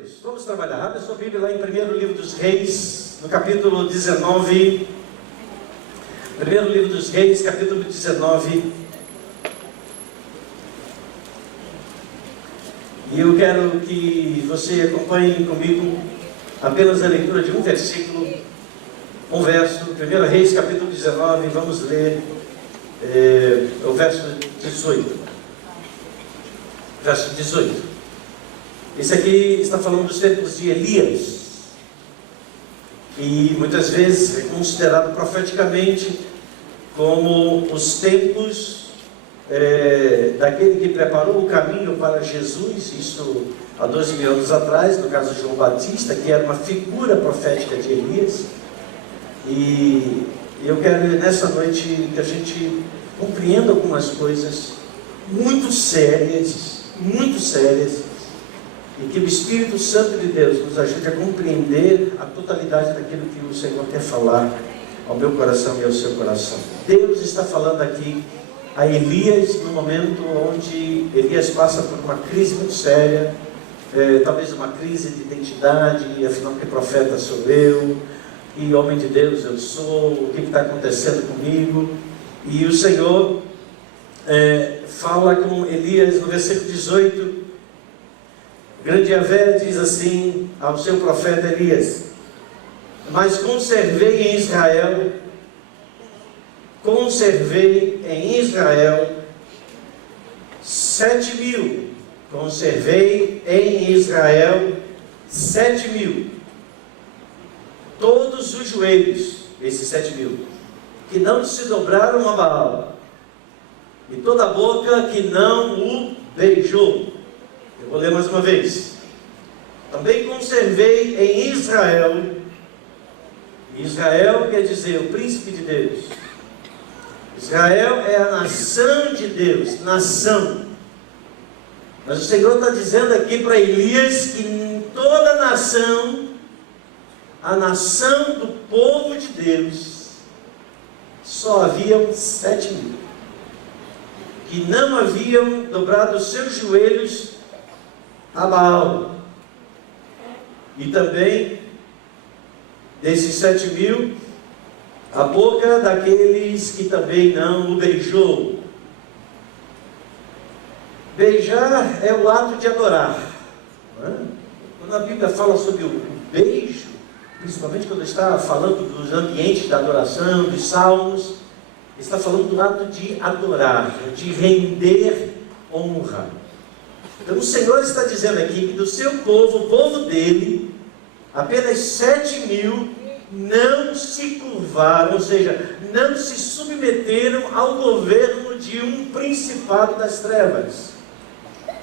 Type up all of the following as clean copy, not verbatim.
Deus. Vamos trabalhar. Abre sua Bíblia lá em primeiro livro dos Reis, no capítulo 19. Primeiro livro dos Reis, capítulo 19. E eu quero que você acompanhe comigo apenas a leitura de um versículo, um verso. 1 Reis, capítulo 19, vamos ler o verso 18. Verso 18. Esse aqui está falando dos tempos de Elias. E muitas vezes é considerado profeticamente como os tempos daquele que preparou o caminho para Jesus, isso há 12 mil anos atrás, no caso de João Batista, que era uma figura profética de Elias. E eu quero nessa noite que a gente compreenda algumas coisas muito sérias, e que o Espírito Santo de Deus nos ajude a compreender a totalidade daquilo que o Senhor quer falar ao meu coração e ao seu coração. Deus está falando aqui a Elias no momento onde Elias passa por uma crise muito séria, talvez uma crise de identidade, afinal que profeta sou eu, que homem de Deus eu sou, o que está acontecendo comigo? E o Senhor fala com Elias no versículo 18. O grande Yahvé diz assim ao seu profeta Elias: mas conservei em Israel 7.000. Conservei em Israel 7.000. Todos os joelhos, esses 7.000, que não se dobraram a Baal, e toda a boca que não o beijou. Eu vou ler mais uma vez. Também conservei em Israel. Israel quer dizer o príncipe de Deus. Israel é a nação de Deus, nação. Mas o Senhor está dizendo aqui para Elias que em toda a nação do povo de Deus, só haviam 7.000 que não haviam dobrado os seus joelhos a Baal. E também desses 7.000, a boca daqueles que também não o beijou. Beijar é o ato de adorar, não é? Quando a Bíblia fala sobre o beijo, principalmente quando está falando dos ambientes da adoração, dos salmos, está falando do ato de adorar, de render honra. Então o Senhor está dizendo aqui que do seu povo, o povo dele, apenas 7.000 não se curvaram, ou seja, não se submeteram ao governo de um principado das trevas,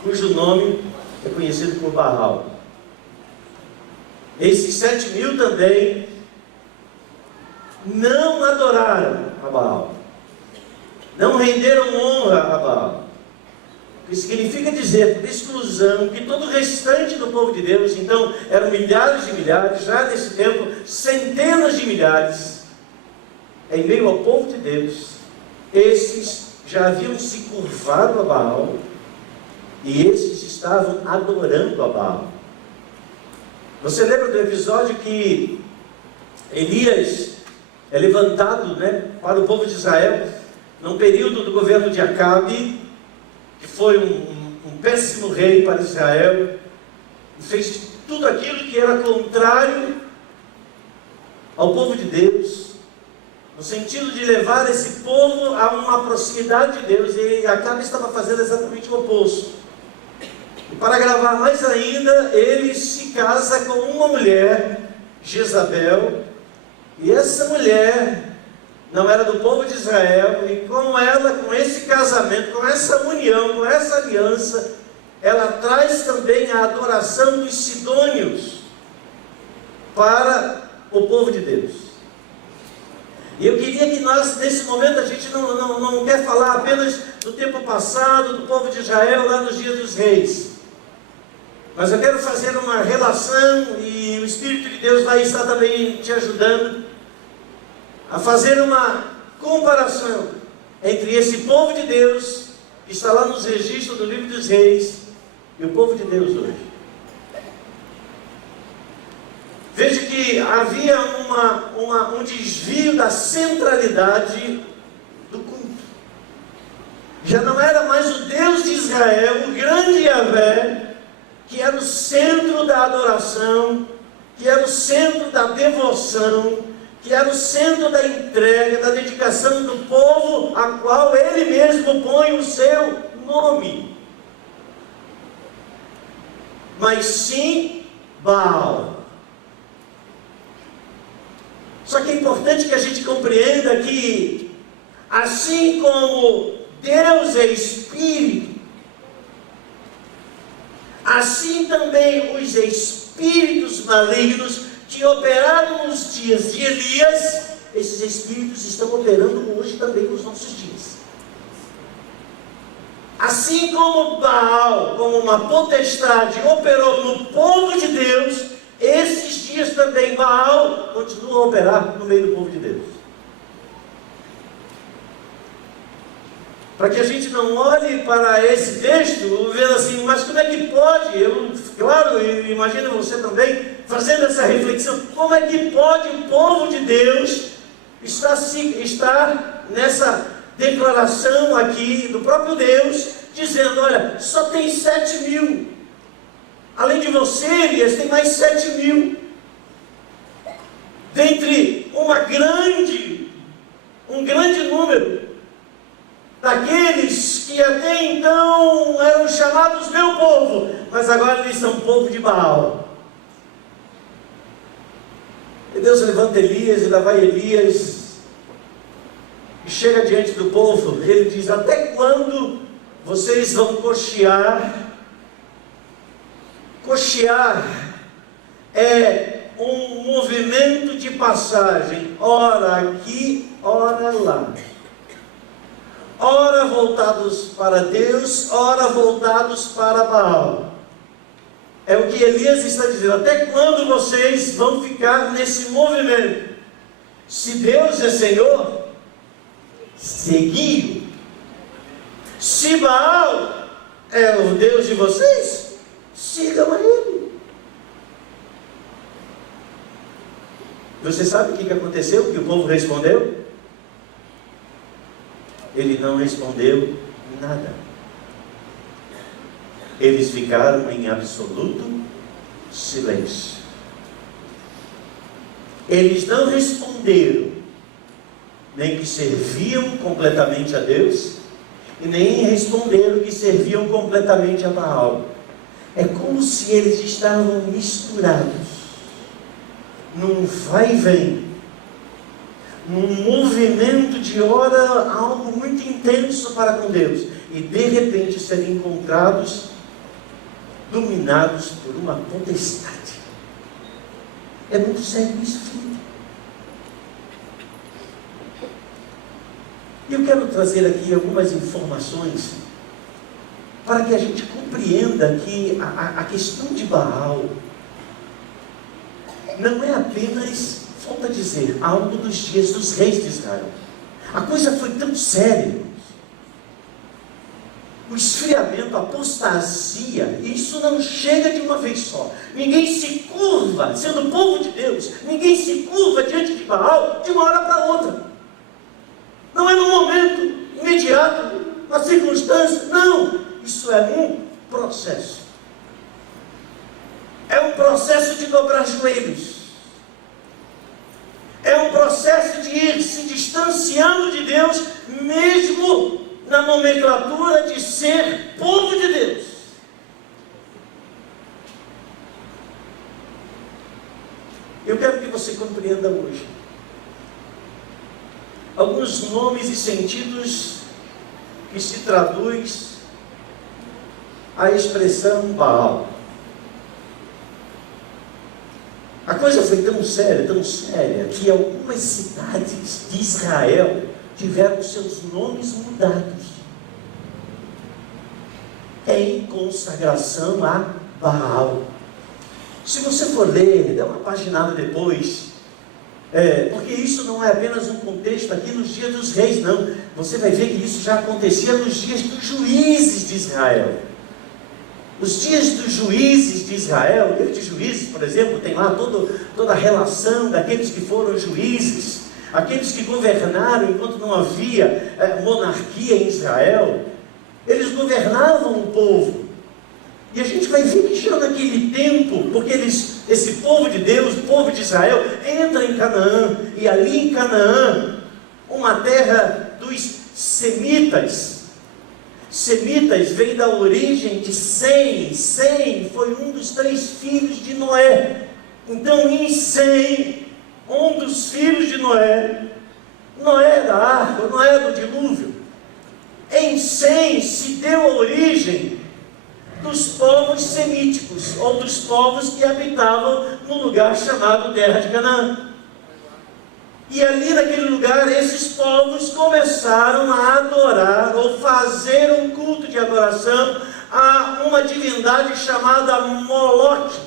cujo nome é conhecido por Baal. Esses 7.000 também não adoraram a Baal, não renderam honra a Baal. O que significa dizer, por exclusão, que todo o restante do povo de Deus, então eram milhares de milhares, já nesse tempo centenas de milhares, em meio ao povo de Deus, esses já haviam se curvado a Baal, e esses estavam adorando a Baal. Você lembra do episódio que Elias é levantado, para o povo de Israel, num período do governo de Acabe, que foi um péssimo rei para Israel, e fez tudo aquilo que era contrário ao povo de Deus, no sentido de levar esse povo a uma proximidade de Deus, e Acabe estava fazendo exatamente o oposto. E para agravar mais ainda, ele se casa com uma mulher, Jezabel, e essa mulher não era do povo de Israel, e com ela, com esse casamento, com essa união, com essa aliança, ela traz também a adoração dos sidônios para o povo de Deus. E eu queria que nós, nesse momento, a gente não quer falar apenas do tempo passado, do povo de Israel, lá nos dias dos reis, mas eu quero fazer uma relação, e o Espírito de Deus vai estar também te ajudando a fazer uma comparação entre esse povo de Deus, que está lá nos registros do livro dos reis, e o povo de Deus hoje. que havia um desvio da centralidade do culto. Já não era mais o Deus de Israel, o grande Yahvé, que era o centro da adoração, que era o centro da devoção, que era o centro da entrega, da dedicação do povo, a qual ele mesmo põe o seu nome. Mas sim Baal. Só que é importante que a gente compreenda que, assim como Deus é Espírito, assim também os espíritos malignos que operaram nos dias de Elias, esses espíritos estão operando hoje também nos nossos dias. Assim como Baal, como uma potestade, operou no povo de Deus, esses dias também Baal continua a operar no meio do povo de Deus. Para que a gente não olhe para esse texto vendo assim, mas como é que pode? Eu imagino você também fazendo essa reflexão, como é que pode o povo de Deus estar nessa declaração aqui do próprio Deus, dizendo, olha, só tem 7.000. Além de você, Elias, tem mais 7.000. Dentre um grande número daqueles que até então eram chamados meu povo, mas agora eles são povo de Baal. E Deus levanta Elias, e lá vai Elias, e chega diante do povo, ele diz, até quando vocês vão cochear? Cochear é um movimento de passagem, ora aqui, ora lá. Ora voltados para Deus, ora voltados para Baal. É o que Elias está dizendo. Até quando vocês vão ficar nesse movimento? Se Deus é Senhor, segui-o. Se Baal é o Deus de vocês, sigam a ele. Você sabe o que aconteceu? Que o povo respondeu? Ele não respondeu nada. Eles ficaram em absoluto silêncio. Eles não responderam, nem que serviam completamente a Deus, e nem responderam que serviam completamente a Baal. É como se eles estavam misturados, num vai e vem, num movimento de hora, algo muito intenso para com Deus, e de repente serem encontrados, dominados por uma potestade. É muito sério isso, filho. E eu quero trazer aqui algumas informações para que a gente compreenda que a questão de Baal não é apenas, falta dizer, algo dos dias dos reis de Israel. A coisa foi tão séria. O esfriamento, a apostasia, isso não chega de uma vez só. Ninguém se curva, sendo povo de Deus, ninguém se curva diante de Baal de uma hora para outra. Não é no momento imediato, na circunstância, não. Isso é um processo. É um processo de dobrar joelhos. É um processo de ir se distanciando de Deus, mesmo na nomenclatura de ser povo de Deus. Eu quero que você compreenda hoje alguns nomes e sentidos que se traduz a expressão Baal. A coisa foi tão séria, que algumas cidades de Israel tiveram seus nomes mudados em consagração a Baal. Se você for ler, dá uma paginada depois, porque isso não é apenas um contexto aqui nos dias dos reis, não. Você vai ver que isso já acontecia nos dias dos juízes de Israel. Os dias dos juízes de Israel, o dia de juízes, por exemplo, tem lá toda a relação daqueles que foram juízes, aqueles que governaram enquanto não havia monarquia em Israel. Eles governavam o povo. E a gente vai ver que já naquele tempo, porque esse povo de Deus, o povo de Israel, entra em Canaã, e ali em Canaã, uma terra dos semitas. Semitas vem da origem de Sem. Sem foi um dos 3 filhos de Noé. Então, em Sem, um dos filhos de Noé, Noé da arca, Noé do dilúvio, em Sem se deu a origem dos povos semíticos, ou dos povos que habitavam no lugar chamado Terra de Canaã. E ali naquele lugar, esses povos começaram a adorar, ou fazer um culto de adoração a uma divindade chamada Moloque,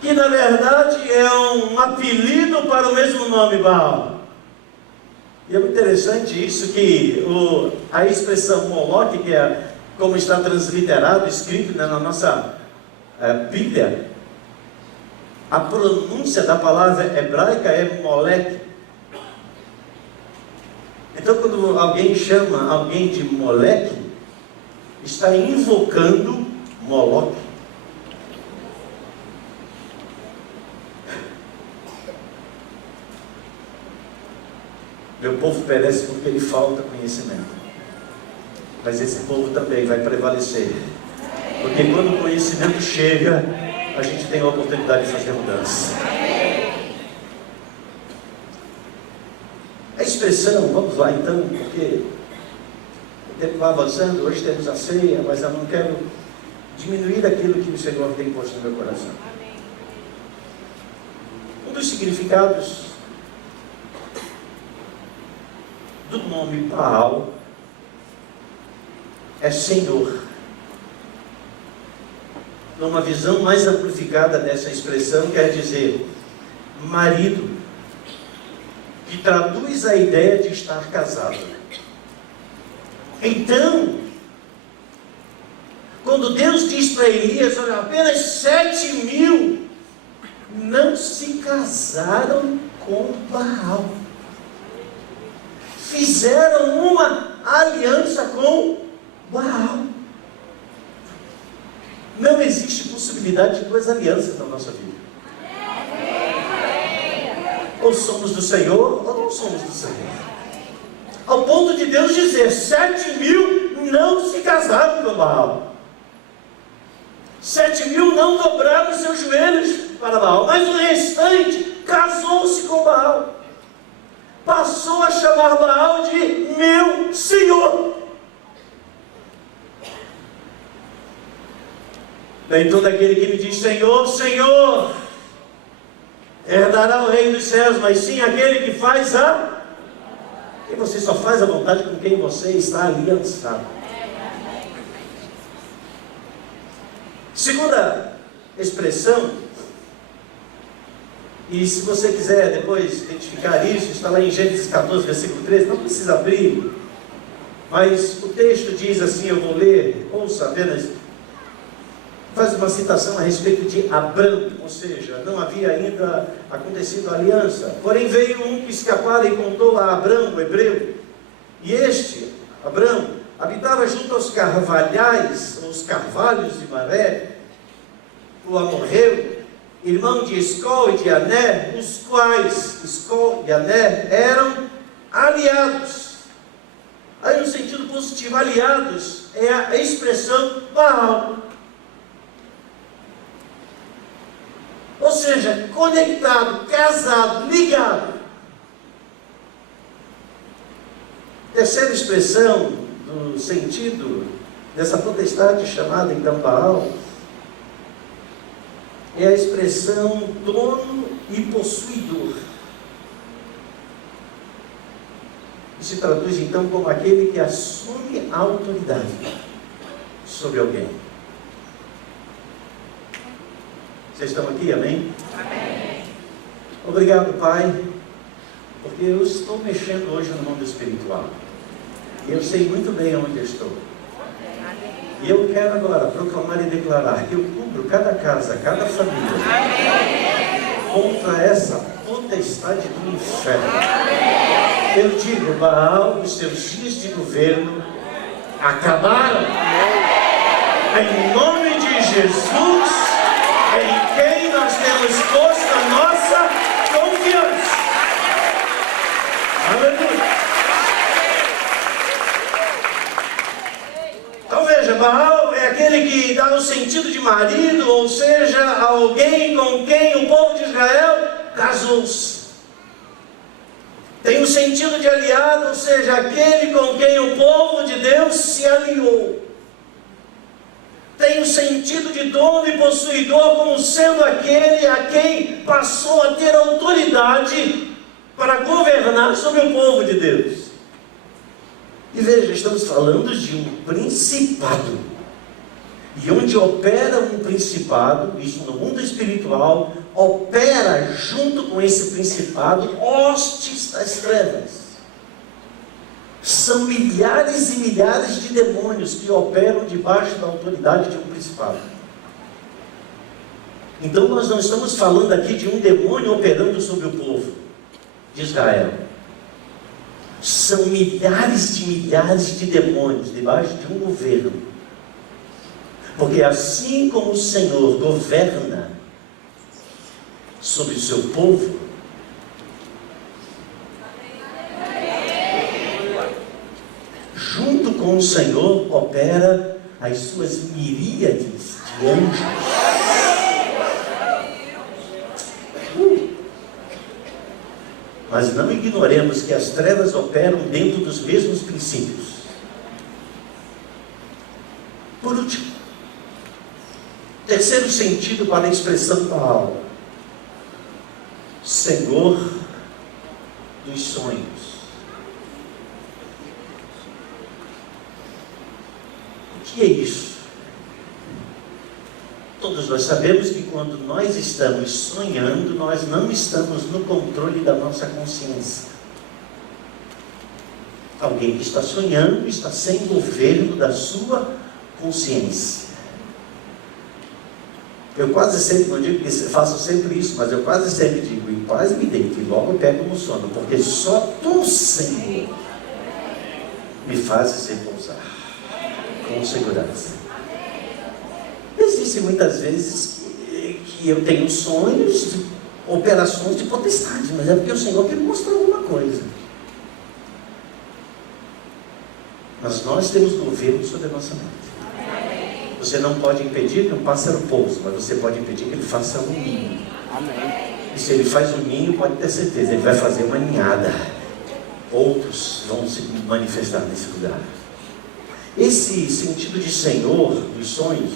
que na verdade é um apelido para o mesmo nome, Baal. E é muito interessante isso, que a expressão Moloque, que é como está transliterado, escrito na nossa Bíblia, a pronúncia da palavra hebraica é Moleque. Então, quando alguém chama alguém de Moleque, está invocando Moloque. Meu povo perece porque lhe falta conhecimento. Mas esse povo também vai prevalecer. Porque quando o conhecimento chega, a gente tem a oportunidade de fazer mudança. A expressão, vamos lá então, porque o tempo vai avançando, hoje temos a ceia, mas eu não quero diminuir aquilo que o Senhor tem posto no meu coração. Um dos significados do nome Baal é Senhor. Numa visão mais amplificada dessa expressão, quer dizer marido, que traduz a ideia de estar casado. Então, quando Deus diz para Elias, olha, apenas 7.000 não se casaram com Baal, fizeram uma aliança com Baal. Não existe possibilidade de 2 alianças na nossa vida. Ou somos do Senhor, ou não somos do Senhor. Ao ponto de Deus dizer, 7.000 não se casaram com Baal. 7.000 não dobraram seus joelhos para Baal, mas o restante casou-se com Baal. Passou a chamar Baal de meu Senhor. Nem todo aquele que me diz Senhor, Senhor, herdará o reino dos céus, mas sim aquele que faz e você só faz a vontade com quem você está aliançado. Segunda expressão, e se você quiser depois identificar isso, está lá em Gênesis 14, versículo 13, não precisa abrir, mas o texto diz assim, eu vou ler, ouça apenas, faz uma citação a respeito de Abrão, ou seja, não havia ainda acontecido a aliança, porém veio um que escapara e contou a Abrão, o hebreu, e este, Abrão, habitava junto aos carvalhais, os carvalhos de Maré, o amorreu, irmão de Escol e de Ané, os quais, Escol e Ané, eram aliados. Aí no sentido positivo, aliados é a expressão Baal. Ou seja, conectado, casado, ligado. Terceira expressão do sentido dessa potestade chamada então Baal é a expressão dono e possuidor. E se traduz então como aquele que assume a autoridade sobre alguém. Vocês estão aqui, amém? Amém. Obrigado, Pai, porque eu estou mexendo hoje no mundo espiritual. E eu sei muito bem onde eu estou. E eu quero agora proclamar e declarar que eu cubro cada casa, cada família contra essa potestade do inferno. Eu digo, Baal, os teus dias de governo acabaram. Em nome de Jesus, em quem nós temos posto a nossa confiança. Aleluia. Então veja, Baal é aquele que dá o sentido de marido, ou seja, alguém com quem o povo de Israel casou-se. Tem o sentido de aliado, ou seja, aquele com quem o povo de Deus se aliou. Tem o sentido de dono e possuidor, como sendo aquele a quem passou a ter autoridade para governar sobre o povo de Deus. E veja, estamos falando de um principado. E onde opera um principado, isso no mundo espiritual, opera junto com esse principado hostes das trevas. São milhares e milhares de demônios que operam debaixo da autoridade de um principado. Então nós não estamos falando aqui de um demônio operando sobre o povo de Israel. São milhares de demônios debaixo de um governo. Porque assim como o Senhor governa sobre o seu povo, junto com o Senhor opera as suas miríades de anjos. Mas não ignoremos que as trevas operam dentro dos mesmos princípios. Por último, terceiro sentido para a expressão Baal: Senhor dos sonhos. O que é isso? Todos nós sabemos que quando nós estamos sonhando, nós não estamos no controle da nossa consciência. Alguém que está sonhando está sem governo da sua consciência. Eu quase sempre, não digo que faço sempre isso, mas eu quase sempre digo: em paz me deito e logo pego no sono, porque só tu, Senhor, me fazes repousar com segurança. Existem muitas vezes que eu tenho sonhos, operações de potestade, mas é porque o Senhor quer mostrar alguma coisa. Mas nós temos governo sobre a nossa mente. Você não pode impedir que um pássaro pouse, mas você pode impedir que ele faça um ninho. E se ele faz um ninho, pode ter certeza, ele vai fazer uma ninhada. Outros vão se manifestar nesse lugar. Esse sentido de Senhor dos sonhos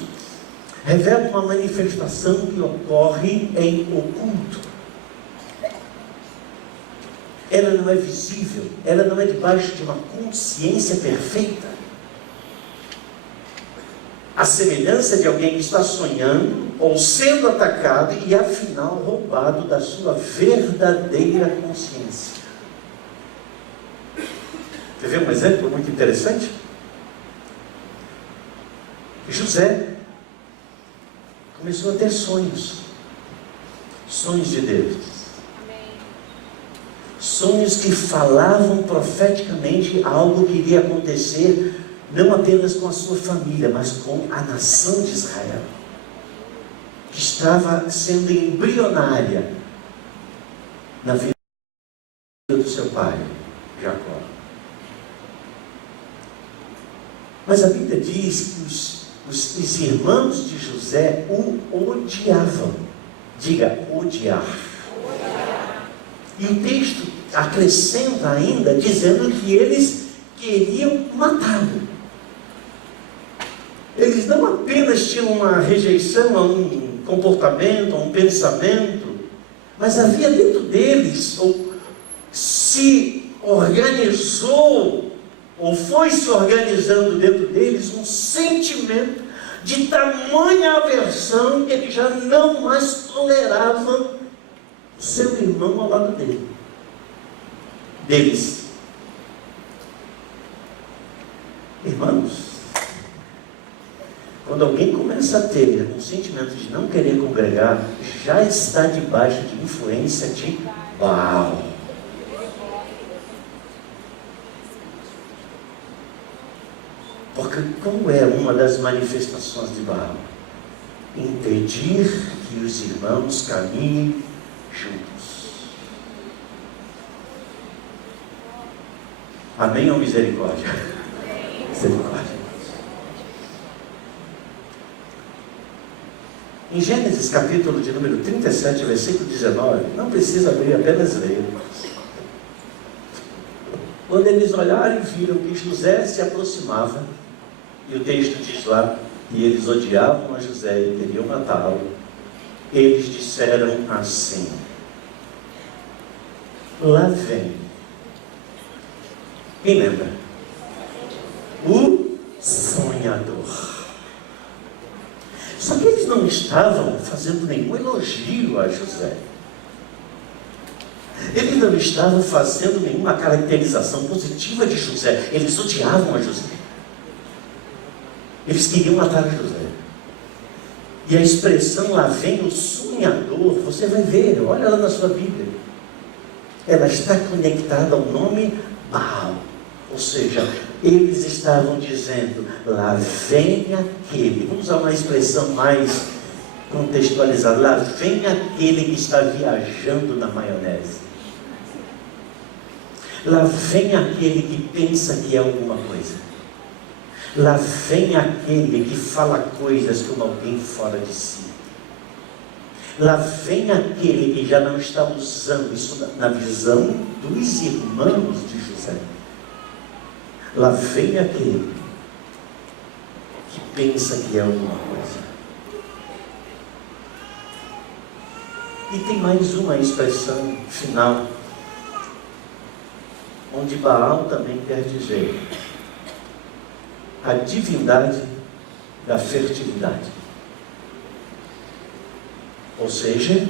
revela uma manifestação que ocorre em oculto. Ela não é visível, ela não é debaixo de uma consciência perfeita. A semelhança de alguém que está sonhando ou sendo atacado e afinal roubado da sua verdadeira consciência. Quer ver um exemplo muito interessante? José começou a ter sonhos de Deus, sonhos que falavam profeticamente algo que iria acontecer não apenas com a sua família, mas com a nação de Israel, que estava sendo embrionária na vida do seu pai, Jacó. Mas a Bíblia diz que os irmãos de José o odiavam. Diga, odiar. E o texto acrescenta ainda, dizendo que eles queriam matá-lo. Eles não apenas tinham uma rejeição a um comportamento, a um pensamento, mas havia dentro deles, ou se organizou, ou foi se organizando dentro deles, um sentimento de tamanha aversão que ele já não mais tolerava o seu irmão ao lado deles. Quando alguém começa a ter um sentimento de não querer congregar, já está debaixo de influência de Baal. Porque qual é uma das manifestações de Baal? Impedir que os irmãos caminhem juntos. Amém ou misericórdia? Misericórdia. Em Gênesis capítulo de número 37, versículo 19, não precisa abrir, apenas ler. Quando eles olharam e viram que José se aproximava, e o texto diz lá, e eles odiavam a José e queriam matá-lo, eles disseram assim: lá vem. Quem lembra? O sonhador. Só que eles não estavam fazendo nenhum elogio a José. Eles não estavam fazendo nenhuma caracterização positiva de José. Eles odiavam a José. Eles queriam matar José. E a expressão lá vem o sonhador, você vai ver, olha lá na sua Bíblia. Ela está conectada ao nome Baal. Ou seja, eles estavam dizendo, lá vem aquele, vamos usar uma expressão mais contextualizada, lá vem aquele que está viajando na maionese. Lá vem aquele que pensa que é alguma coisa. Lá vem aquele que fala coisas como alguém fora de si. Lá vem aquele que já não está usando isso na visão dos irmãos de José. Lá vem aquele que pensa que é alguma coisa. E tem mais uma expressão final, onde Baal também quer dizer a divindade da fertilidade. Ou seja,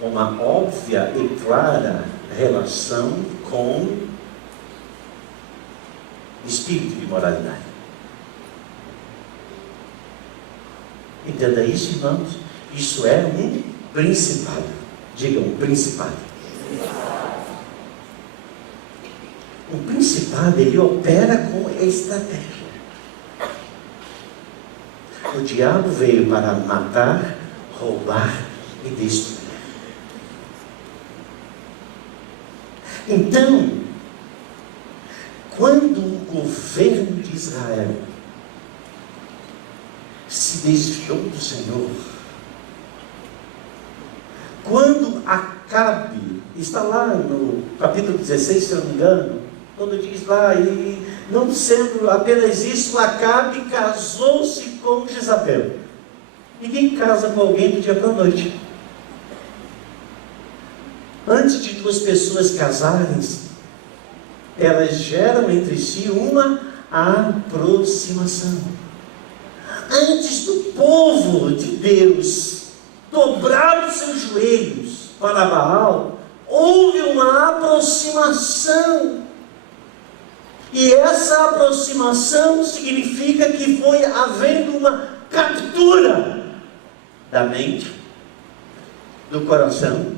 uma óbvia e clara relação com espírito de moralidade. Entenda isso, irmãos? Isso é um principado. Diga, um principado. Um principado, ele opera com estratégia. O diabo veio para matar, roubar e destruir. Então, quando o governo de Israel se desviou do Senhor, quando Acabe, está lá no capítulo 16, se eu não me engano, quando diz lá, e não sendo apenas isso, Acabe casou-se com Jezabel. Ninguém casa com alguém do dia para a noite. Antes de duas pessoas casarem, elas geram entre si uma aproximação. Antes do povo de Deus dobrar os seus joelhos para Baal, houve uma aproximação. E essa aproximação significa que foi havendo uma captura da mente, do coração,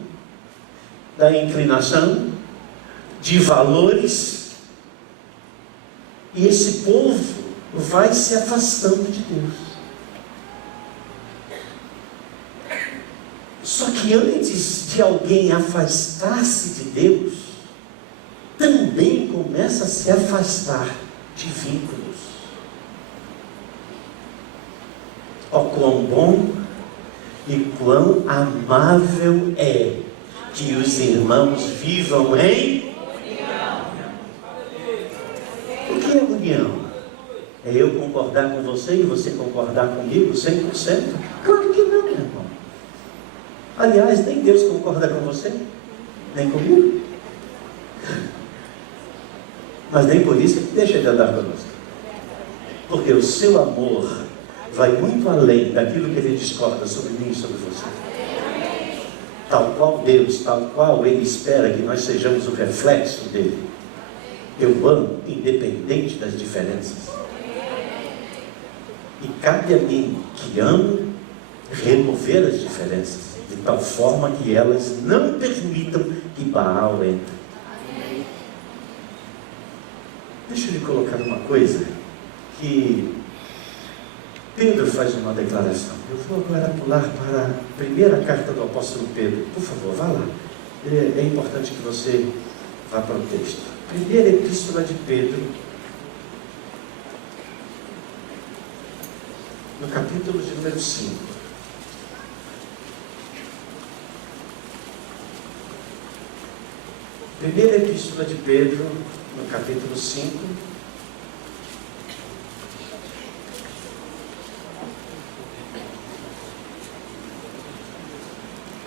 da inclinação, de valores. E esse povo vai se afastando de Deus. Só que antes de alguém afastar-se de Deus, também começa a se afastar de vínculos. Ó, quão bom e quão amável é que os irmãos vivam em união. O que é união? É eu concordar com você e você concordar comigo 100%? Claro que não, meu irmão. Aliás, nem Deus concorda com você, nem comigo. Mas nem por isso ele deixa de andar conosco. Porque o seu amor vai muito além daquilo que ele discorda sobre mim e sobre você. Tal qual Deus, tal qual Ele espera que nós sejamos o reflexo dele. Eu amo, independente das diferenças. E cabe a mim, que amo, remover as diferenças, de tal forma que elas não permitam que Baal entre. Deixa eu lhe colocar uma coisa, que Pedro faz uma declaração. Eu vou agora pular para a primeira carta do apóstolo Pedro. Por favor, vá lá. É importante que você vá para o texto. Primeira epístola de Pedro, no capítulo de número 5. Primeira epístola de Pedro, no capítulo 5.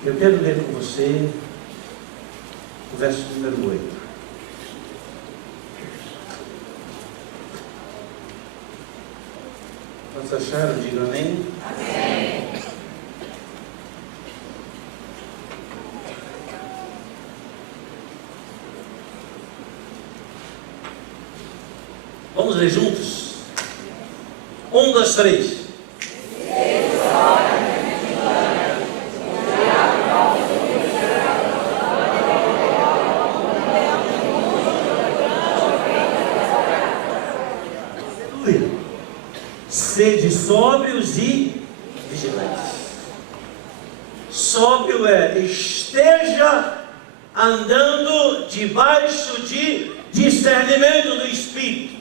Eu quero ler com você o verso número 8. Quantos acharam? Digam amém. Amém. Vamos ler juntos? 1, 2, 3. Sede sóbrios e vigilantes. Sóbrio esteja andando debaixo de discernimento do Espírito.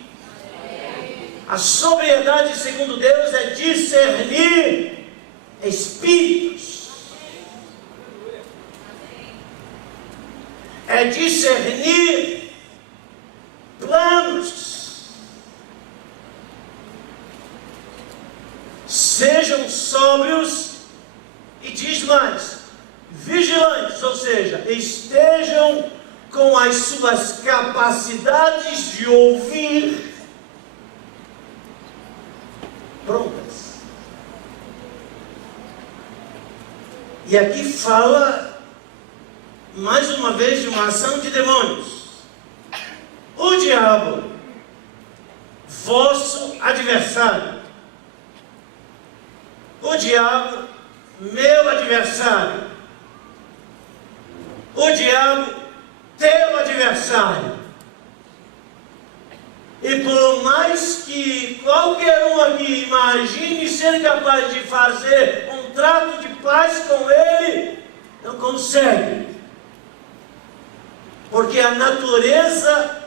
A sobriedade, segundo Deus, é discernir espíritos. É discernir planos. Sejam sóbrios e diz mais, vigilantes, ou seja, estejam com as suas capacidades de ouvir prontas. E aqui fala mais uma vez de uma ação de demônios. O diabo, vosso adversário. O diabo, meu adversário. O diabo, teu adversário. E por mais que qualquer um aqui imagine ser capaz de fazer um trato de paz com ele, não consegue. Porque a natureza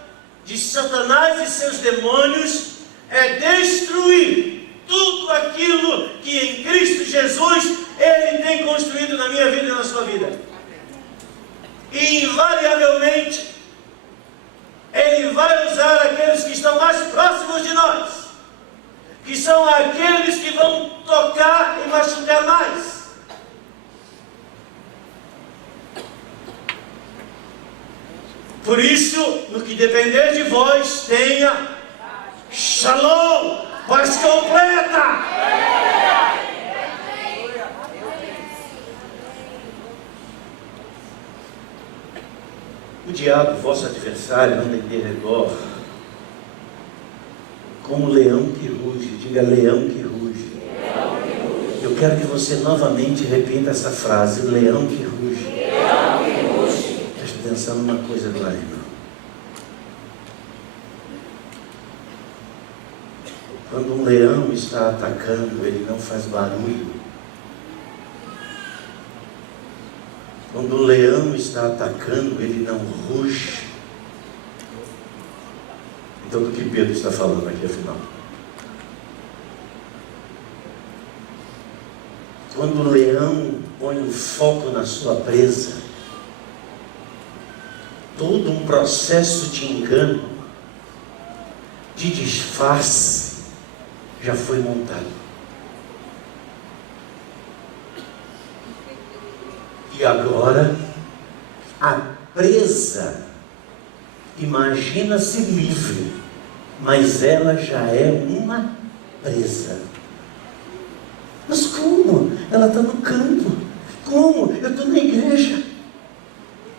de Satanás e seus demônios é destruir tudo aquilo que em Cristo Jesus Ele tem construído na minha vida e na sua vida. E invariavelmente Ele vai usar aqueles que estão mais próximos de nós, que são aqueles que vão tocar e machucar mais. Por isso, no que depender de vós, tenha shalom, paz completa. O diabo, vosso adversário, anda em derredor, como leão que ruge. Diga, leão que ruge. Leão que ruge. Eu quero que você novamente repita essa frase, leão que ruge. Leão que ruge. Preste atenção numa coisa do irmão. Quando um leão está atacando, ele não faz barulho. Quando o leão está atacando, ele não ruge. Então, do que Pedro está falando aqui, afinal? Quando o leão põe o foco na sua presa, todo um processo de engano, de disfarce, já foi montado. E agora, a presa imagina-se livre, mas ela já é uma presa. Mas como? Ela está no campo. Como? Eu estou na igreja.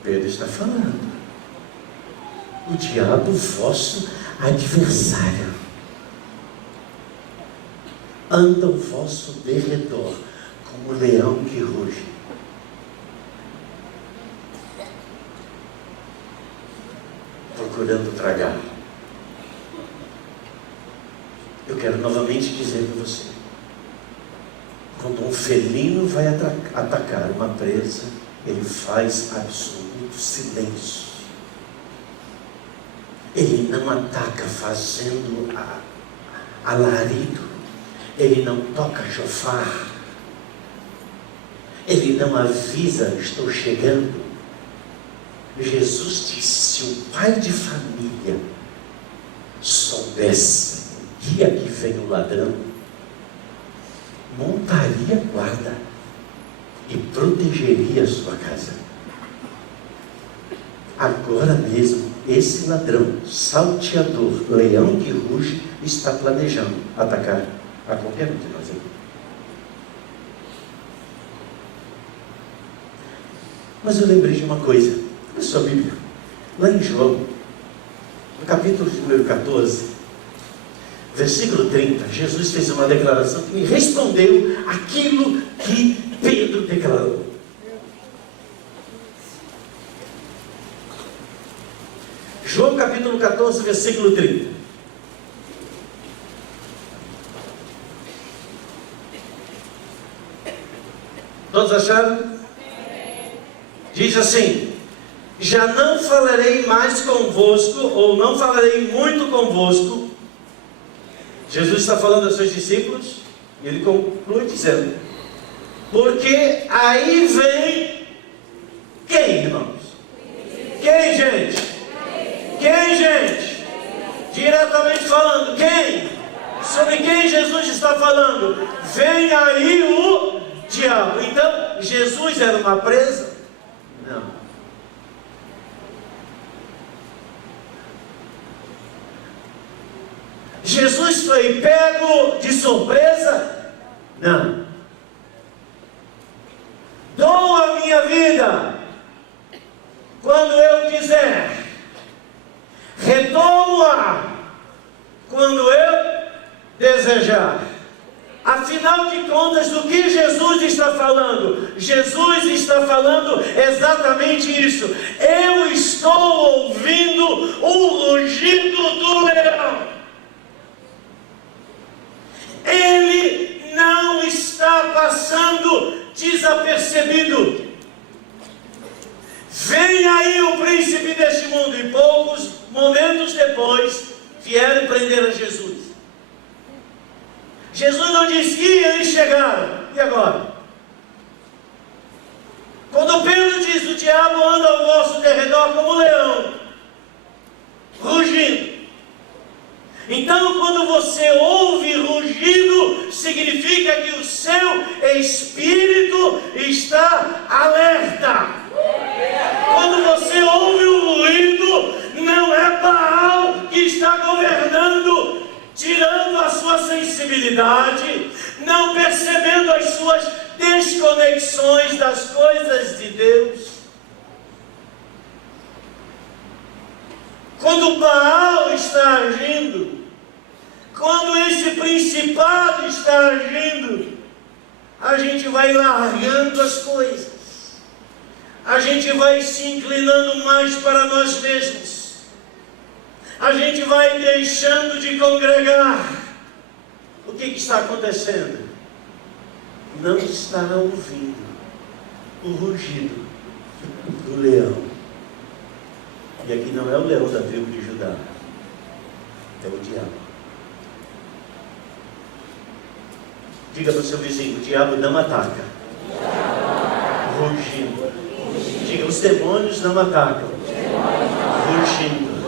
Pedro está falando. O diabo, vosso adversário. anda ao vosso derredor como leão que ruge. Procurando tragar. Eu quero novamente dizer para você, quando um felino vai atacar uma presa, ele faz absoluto silêncio. Ele não ataca fazendo alarido. Ele não toca chofar. Ele não avisa, estou chegando. Jesus disse, se o pai de família soubesse que aqui vem o ladrão, montaria guarda e protegeria a sua casa. Agora mesmo, esse ladrão, salteador, leão que ruge, está planejando atacar a qualquer um de nós aqui. Mas eu lembrei de uma coisa. Olha só a Bíblia. Lá em João, no capítulo de número 14, versículo 30, Jesus fez uma declaração que me respondeu aquilo que Pedro declarou. João capítulo 14, versículo 30. Todos acharam? Diz assim: já não falarei mais convosco, ou não falarei muito convosco. Jesus está falando aos seus discípulos, e ele conclui dizendo: porque aí vem quem, irmãos? Quem, gente? Quem, gente? Diretamente falando, quem? Sobre quem Jesus está falando? Vem aí o diabo. Então, Jesus era uma presa? Não. Jesus foi pego de surpresa? Não. Dou a minha vida quando eu quiser, retomo-a quando eu desejar. Afinal de contas, do que Jesus está falando? Jesus está falando exatamente isso. Eu estou ouvindo o rugido do leão. Ele não está passando desapercebido. Vem aí o príncipe deste mundo, e poucos momentos depois vieram prender a Jesus. Jesus não disse que eles chegaram. E agora? Quando Pedro diz: o diabo anda ao vosso derredor como um leão, rugindo. Então, quando você ouve rugido, significa que o seu espírito está alerta. Quando você ouve o ruído, não é Baal que está governando, tirando a sua sensibilidade, não percebendo as suas desconexões das coisas de Deus. Quando Baal está agindo, quando esse principado está agindo, a gente vai largando as coisas, a gente vai se inclinando mais para nós mesmos, a gente vai deixando de congregar. O que está acontecendo? Não está ouvindo o rugido do leão. E aqui não é o leão da tribo de Judá, é o diabo. Diga para o seu vizinho: o diabo não ataca rugindo. Diga: os demônios não atacam rugindo.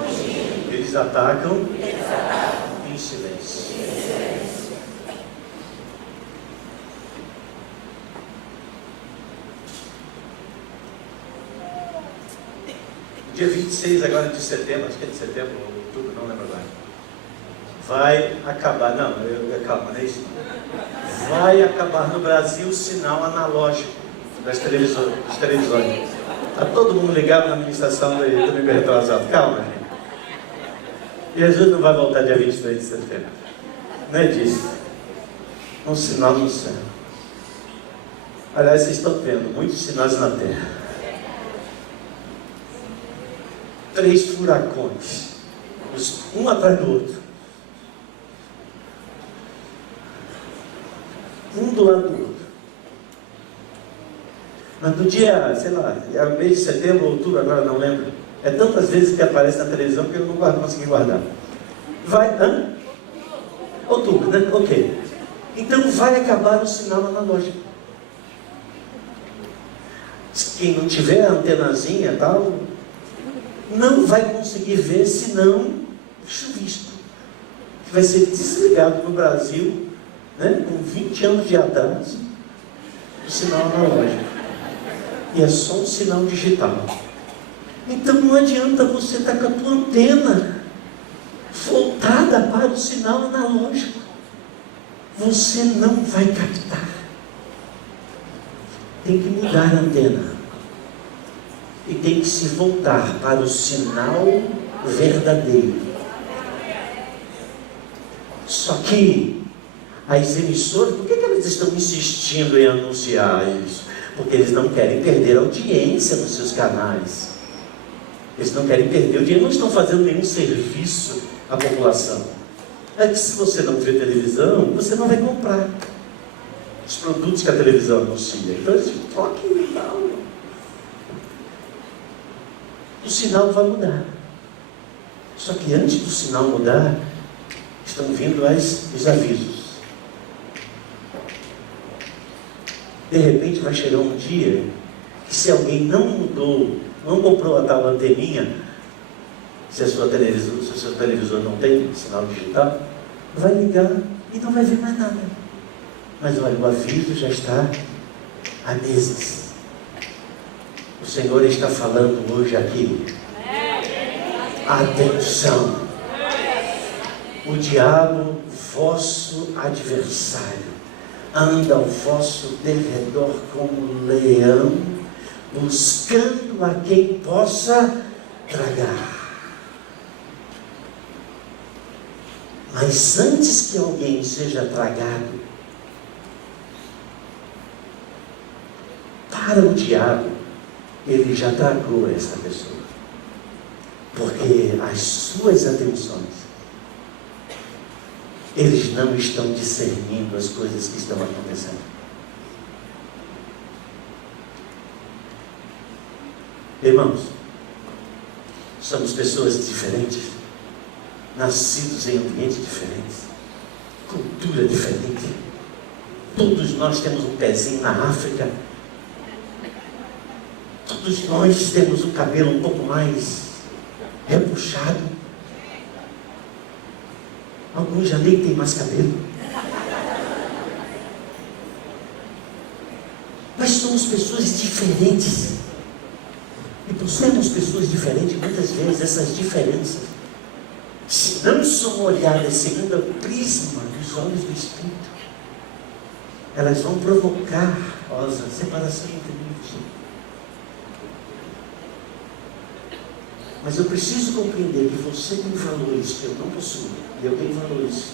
Eles atacam em silêncio. Dia 26 agora de setembro, acho que é de setembro ou outubro, não lembro agora, vai acabar, calma, não é isso não. Vai acabar no Brasil o sinal analógico das televisões. Está todo mundo ligado na administração do domingo retrasado. Calma, gente. Jesus não vai voltar dia 23 de setembro. Não é disso. Um sinal no céu. Aliás, vocês estão vendo muitos sinais na terra. 3 furacões, um atrás do outro. Um do lado do outro. Mas no dia, sei lá, é o mês de setembro, outubro, agora não lembro. É tantas vezes que aparece na televisão que eu não consegui guardar. Outubro, né? Ok. Então vai acabar o sinal analógico. Quem não tiver a antenazinha e tal, não vai conseguir ver senão chuvisco. Que vai ser desligado no Brasil, né, com 20 anos de atraso, o sinal analógico. E é só um sinal digital. Então não adianta você estar com a tua antena voltada para o sinal analógico. Você não vai captar. Tem que mudar a antena. E tem que se voltar para o sinal verdadeiro. Só que as emissoras, por que elas estão insistindo em anunciar isso? Porque eles não querem perder audiência nos seus canais. Eles não querem perder o dinheiro, não estão fazendo nenhum serviço à população. É que se você não vê televisão, você não vai comprar os produtos que a televisão anuncia. Então eles toquem e tal. O sinal vai mudar. Só que antes do sinal mudar, estão vindo os avisos. De repente vai chegar um dia que, se alguém não mudou, não comprou a tal anteninha, se o seu televisor não tem sinal digital, vai ligar e não vai ver mais nada. Mas olha, o aviso já está há meses. O Senhor está falando hoje aqui. Atenção! O diabo, vosso adversário, anda ao vosso derredor como leão, buscando a quem possa tragar. Mas antes que alguém seja tragado, para o diabo, ele já tragou essa pessoa. Porque as suas atenções, eles não estão discernindo as coisas que estão acontecendo. Irmãos, somos pessoas diferentes, nascidos em ambientes diferentes, cultura diferente. Todos nós temos um pezinho na África. Todos nós temos o cabelo um pouco mais repuxado. Alguns já nem têm mais cabelo. Mas somos pessoas diferentes. E por sermos pessoas diferentes, muitas vezes essas diferenças, se não são olhadas segundo o prisma dos olhos do Espírito, elas vão provocar a separação entre mim e você. Mas eu preciso compreender que você tem valores que eu não possuo, e eu tenho valores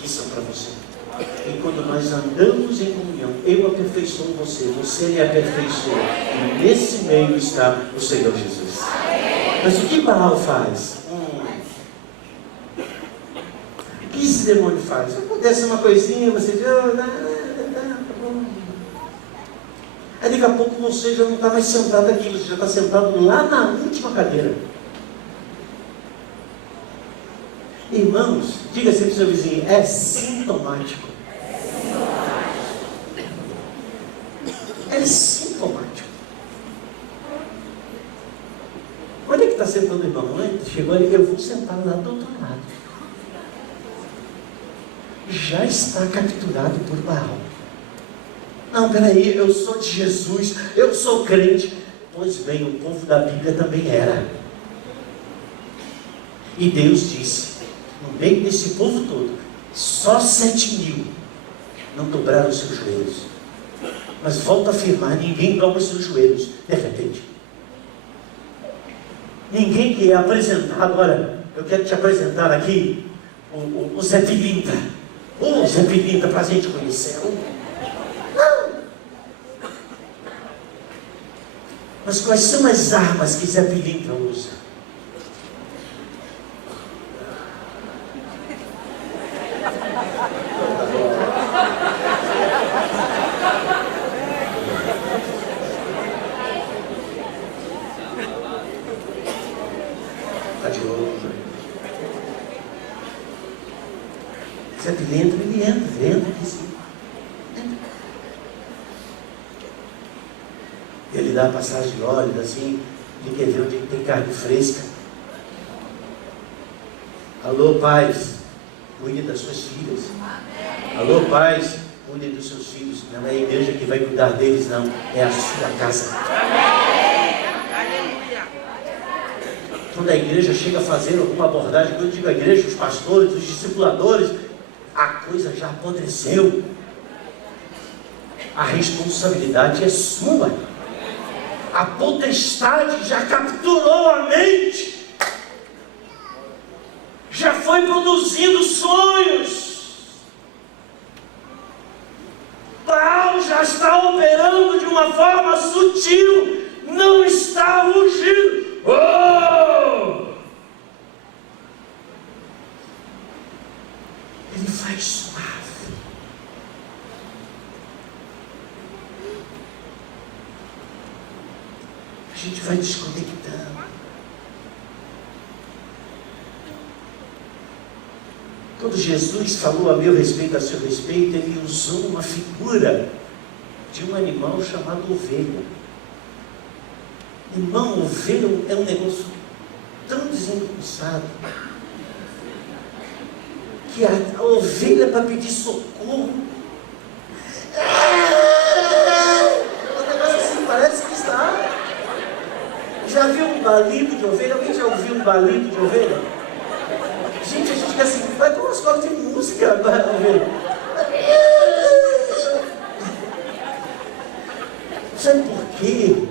que são para você. E quando nós andamos em comunhão, eu aperfeiçoo você, você me aperfeiçoa. E nesse meio está o Senhor Jesus. Mas o que Baal faz? O que esse demônio faz? Acontece uma coisinha, você diz, aí daqui a pouco você já não está mais sentado aqui, você já está sentado lá na última cadeira. Irmãos, diga assim para o seu vizinho, é sintomático. É sintomático. Onde é que está sentando o irmão? Chegou ali, eu vou sentar lá do outro lado. Já está capturado por Baal. Não, peraí, eu sou de Jesus, eu sou crente. Pois bem, o povo da Bíblia também era. E Deus disse, no meio desse povo todo, só 7.000 não dobraram os seus joelhos. Mas volto a afirmar, ninguém dobra os seus joelhos de repente. Ninguém que é apresentado, olha, eu quero te apresentar aqui o Zé Pilintra. Ô, Zé Pilintra, prazer te conhecer. Não. Mas quais são as armas que Zé Pilintra usa? Está de olho. Zé Pilintra, ele entra assim. Ele dá a passagem de óleo, assim, de quer ver onde tem carne fresca. Alô, pais, cuide das suas filhas. Alô, pais, cuide dos seus filhos. Não é a igreja que vai cuidar deles, não. É a sua casa. Quando a igreja chega a fazer alguma abordagem, quando eu digo a igreja, os pastores, os discipuladores, a coisa já apodreceu. A responsabilidade é sua. A potestade já capturou a mente. Já foi produzindo sonhos. Baal já está operando de uma forma sutil. Não está rugindo. Oh! Ele faz suave. A gente vai desconectando. Quando Jesus falou a meu respeito, a seu respeito, ele usou uma figura de um animal chamado ovelha. Irmão, ovelha é um negócio tão desengonçado que a ovelha, para pedir socorro, um negócio assim, parece que está. Já viu um balido de ovelha? Alguém já ouviu um balido de ovelha? Gente, a gente quer assim, vai para uma escola de música, ovelha. Sabe por quê?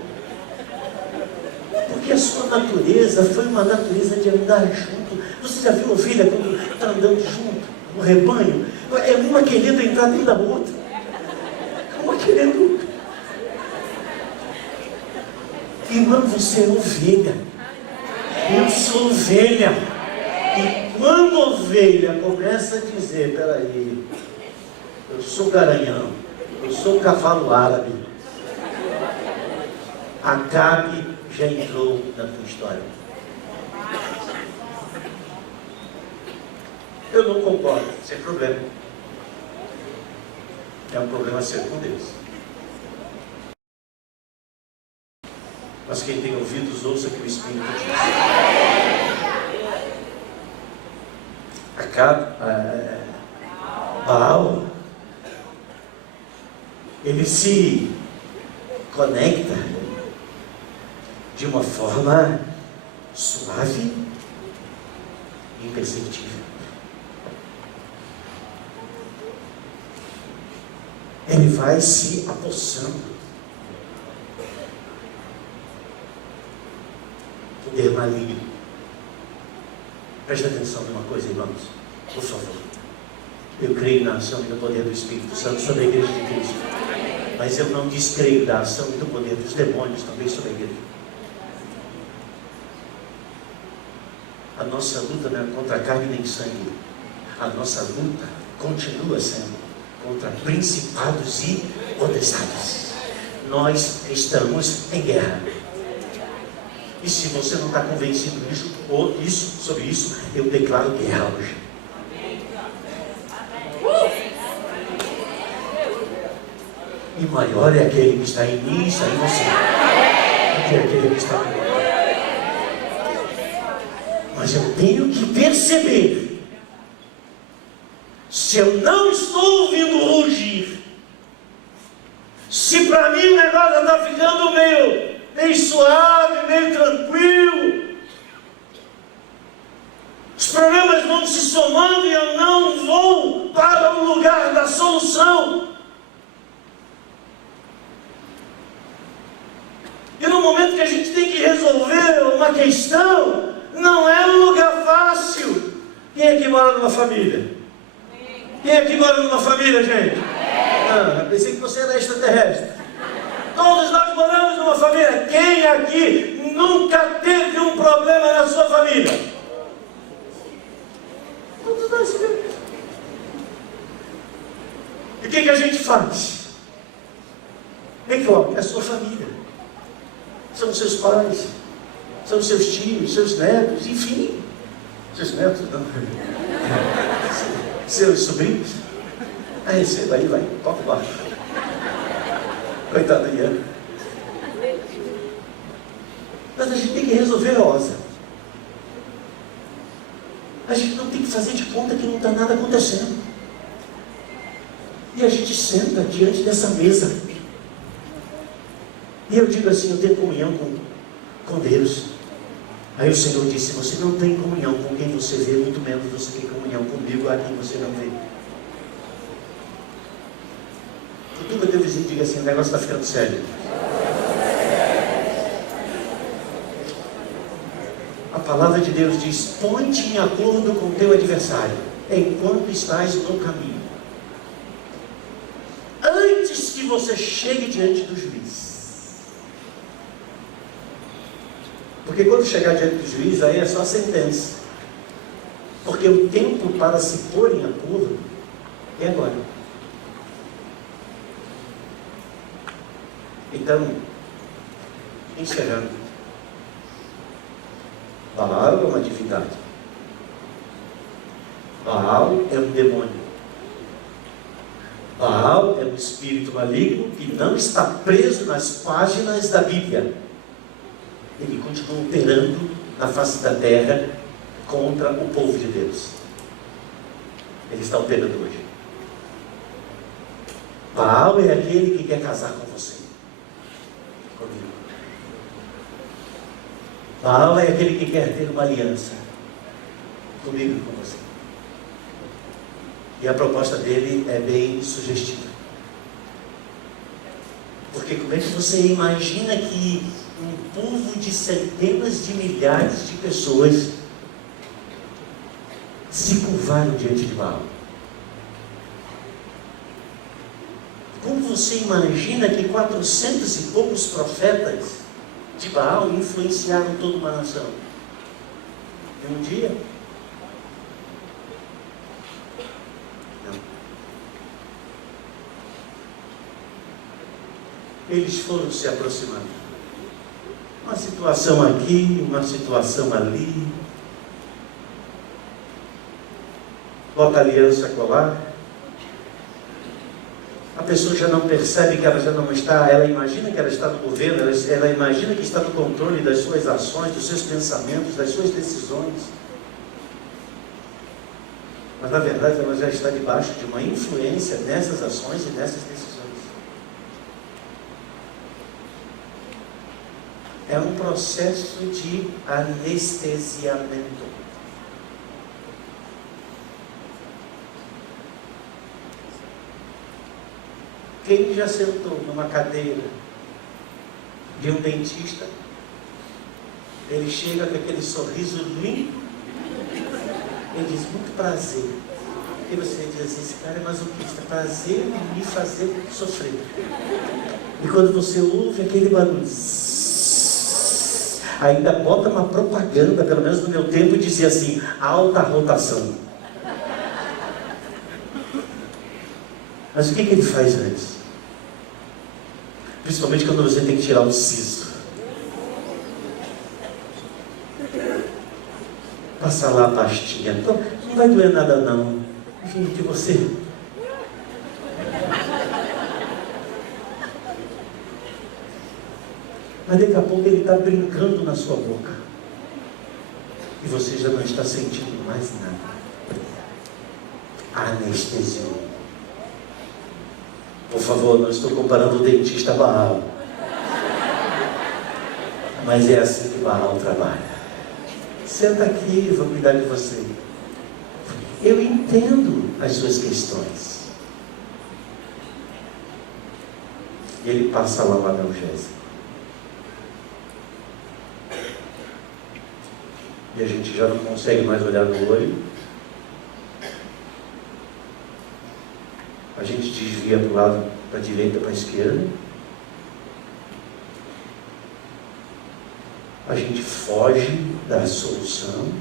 Porque a sua natureza foi uma natureza de andar junto. Você já viu ovelha quando está andando junto, no rebanho? É uma querendo entrar dentro da outra. Uma querendo. Irmão, você é ovelha. Eu sou ovelha. E quando a ovelha começa a dizer, peraí, eu sou garanhão, eu sou cavalo árabe, Acabe já entrou na tua história. Eu não concordo, sem problema. É um problema seu com Deus. Mas quem tem ouvidos, ouça que o Espírito diz. Baal, ele se conecta de uma forma suave e imperceptível. Ele vai se apossando. Poder maligno. Preste atenção numa coisa, irmãos, por favor. Eu creio na ação e no poder do Espírito Santo sobre a igreja de Cristo. Mas eu não descreio da ação e do poder dos demônios também sobre a igreja. A nossa luta não é contra carne nem sangue. A nossa luta continua sendo contra principados e potestades. Nós estamos em guerra. E se você não está convencido sobre isso, eu declaro guerra hoje. E maior é aquele que está em mim e está em você, do que aquele que está em mim. Mas eu tenho que perceber, se eu não estou ouvindo rugir, se para mim o negócio está ficando meio suave, meio tranquilo, os problemas vão se somando e eu não vou para o lugar da solução. E no momento que a gente tem que resolver uma questão, não é um lugar fácil. Quem é que mora numa família? Quem aqui mora numa família, gente? Ah, eu pensei que você era extraterrestre. Todos nós moramos numa família. Quem aqui nunca teve um problema na sua família? Todos nós tivemos. E o que a gente faz? Reclame, é a sua família. São os seus pais, são os seus tios, seus netos, enfim. Seus netos, não. Seus sobrinhos. Aí você vai, toca o barco. Coitado do Ian. Mas a gente tem que resolver, Rosa. A gente não tem que fazer de conta que não está nada acontecendo. E a gente senta diante dessa mesa. E eu digo assim, eu tenho comunhão com Deus. Aí o Senhor disse, você não tem comunhão com quem você vê, muito menos você tem comunhão comigo a quem você não vê. Cutuca teu vizinho e diga assim, o negócio está ficando sério. A palavra de Deus diz, põe-te em acordo com o teu adversário, enquanto estás no caminho. Antes que você chegue diante do juiz. Porque quando chegar diante do juiz, aí é só sentença. Porque o tempo para se pôr em acordo é agora. Então, encerrando. Baal é uma divindade. Baal é um demônio. Baal é um espírito maligno que não está preso nas páginas da Bíblia. Ele continua operando na face da terra contra o povo de Deus. Ele está operando hoje. Baal é aquele que quer casar com você. Comigo. Baal é aquele que quer ter uma aliança comigo e com você. E a proposta dele é bem sugestiva. Porque como é que você imagina que um povo de centenas de milhares de pessoas se curvaram diante de Baal? Como você imagina que 400 e poucos profetas de Baal influenciaram toda uma nação? Em um dia? Não. Eles foram se aproximando. Uma situação aqui, uma situação ali. Bota a aliança colar. A pessoa já não percebe que ela já não está, ela imagina que ela está no governo, ela imagina que está no controle das suas ações, dos seus pensamentos, das suas decisões. Mas na verdade ela já está debaixo de uma influência nessas ações e nessas decisões. É um processo de anestesiamento. Quem já sentou numa cadeira de um dentista, ele chega com aquele sorriso limpo, ele diz, muito prazer. E você diz assim, esse cara é masoquista, prazer em me fazer sofrer. E quando você ouve aquele barulho, ainda bota uma propaganda, pelo menos no meu tempo dizia assim, alta rotação. Mas o que ele faz antes? Principalmente quando você tem que tirar o siso. Passar lá a pastinha. Então, não vai doer nada não. Enfim, de você. Mas daqui a pouco ele está brincando na sua boca. E você já não está sentindo mais nada. Anestesiou. Por favor, não estou comparando o dentista a Baal. Mas é assim que Baal trabalha. Senta aqui, vou cuidar de você. Eu entendo as suas questões. E ele passa lá o analgésico. E a gente já não consegue mais olhar no olho. desvia para o lado, para a direita, para a esquerda. A gente foge da solução.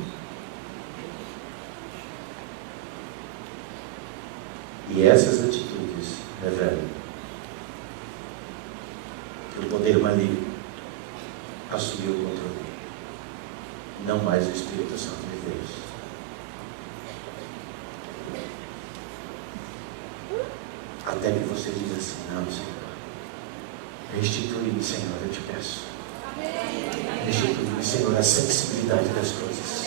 E essas atitudes revelam que o poder maligno assumiu o controle. Não mais o Espírito Santo de Deus. Até que você diz assim: não, Senhor, restitui-me, Senhor, eu te peço. Restitui-me, Senhor, a sensibilidade das coisas.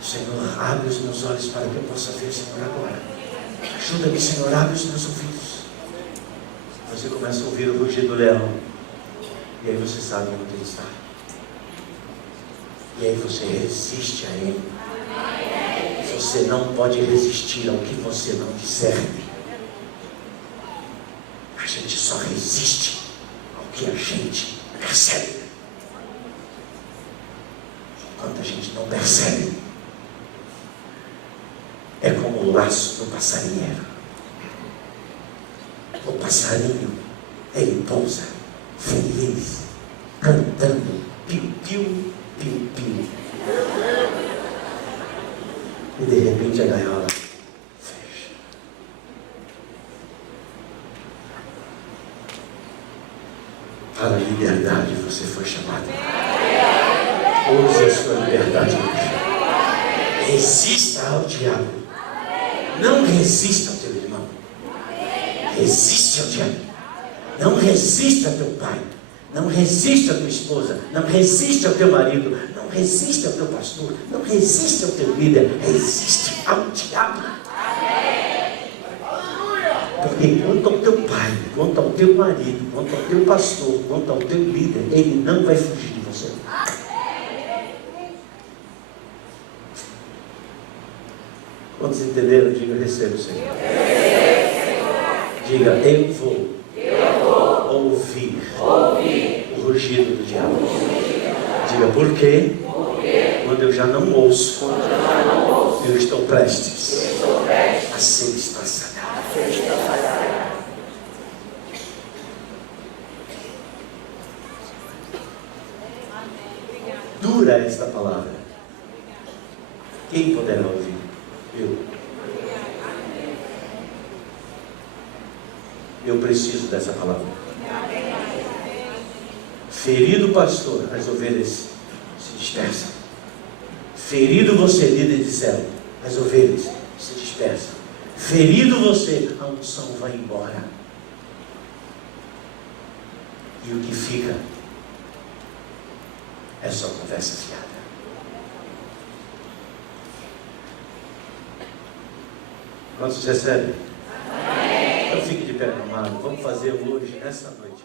Senhor, abre os meus olhos para que eu possa ver, Senhor, agora. Ajuda-me, Senhor, abre os meus ouvidos. Você começa a ouvir o rugir do leão. E aí você sabe onde ele está. E aí você resiste a ele. Você não pode resistir ao que você não discerne. A gente só resiste ao que a gente percebe. Enquanto a gente não percebe, é como o laço do passarinheiro. O passarinho, ele pousa feliz, cantando piu-piu, piu-piu. E de repente a gaiola fecha. Para a liberdade você foi chamado. Use a sua liberdade hoje. Resista ao diabo. Não resista ao teu irmão. Resiste ao diabo. Não resista ao teu pai. Não resiste à tua esposa. Não resiste ao teu marido. Não resiste ao teu pastor. Não resiste ao teu líder. Resiste ao diabo. Porque quanto ao teu pai, quanto ao teu marido, quanto ao teu pastor, quanto ao teu líder, ele não vai fugir de você. Quantos entenderam? Diga: eu recebo, Senhor. Diga: eu vou ouvir o rugido do diabo. Diga: por quê? Quando eu já não ouço, eu estou prestes a ser estraçalhado. Dura esta palavra. Quem poderá ouvir? Eu preciso dessa palavra. Ferido pastor, as ovelhas se dispersam. Ferido você, líder de célula, as ovelhas se dispersam. Ferido você, a unção vai embora. E o que fica é só conversa fiada. Quantos recebem? Então fique de pé, amado. Vamos fazer hoje, nessa noite,